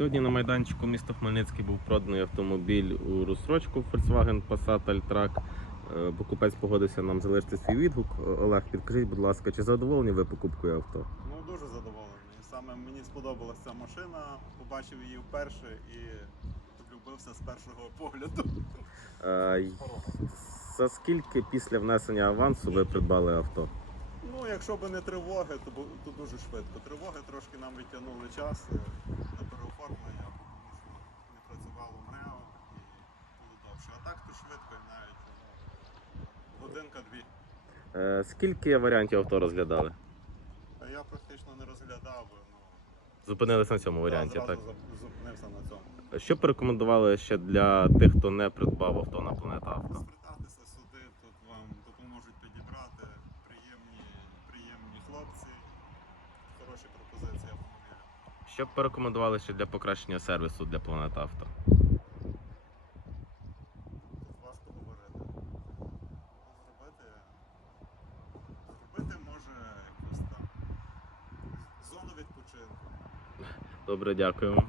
Сьогодні на майданчику міста Хмельницький був проданий автомобіль у розсрочку Volkswagen Passat Alltrack. Е, Покупець погодився нам залишити свій відгук. Олег, підкажіть, будь ласка, чи задоволені ви покупкою авто? Ну дуже задоволений. Саме мені сподобалася ця машина, побачив її вперше і влюбився з першого погляду. Е, За скільки після внесення авансу ви придбали авто? Ну, якщо б не тривоги, то, то дуже швидко. Тривоги трошки нам відтягнули час е, на переоформлення, тому що не працювало МРЕО довше. А так то швидко і навіть ну, годинка-дві. Е, Скільки варіантів авто розглядали? Я практично не розглядав, ну Зупинилися на цьому варіанті, зразу так? зап- зупинився на цьому. Що б порекомендували ще для тих, хто не придбав авто на планета Авто? Звертатися сюди, тут вам допоможуть підібрати приємні, приємні хлопці, хороші пропозиції автомобіля. Що б порекомендували ще для покращення сервісу для планета Авто? Добре, дякуємо.